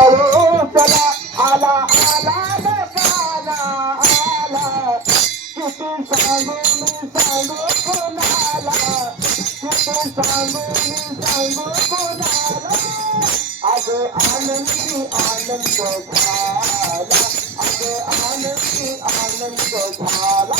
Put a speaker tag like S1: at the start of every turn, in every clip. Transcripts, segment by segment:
S1: करू चला आला आला आला आला किती सांगू मी सांगू कोणाला किती सांगू मी सांगू कोणाला असे आनंदी आनंद झाला असे आनंदी आनंद झाला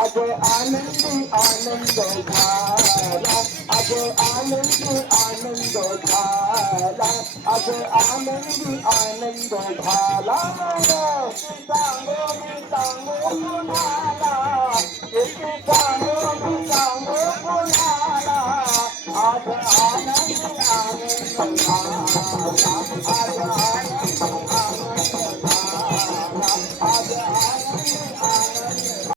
S1: আজ আনন্দ আনন্দ ধারা আজ আনন্দ আনন্দ ধারা আজ আনন্দ আনন্দ ধারা
S2: সাঙ্গো সাঙ্গো ধারা একে আনন্দ আনন্দ ধারা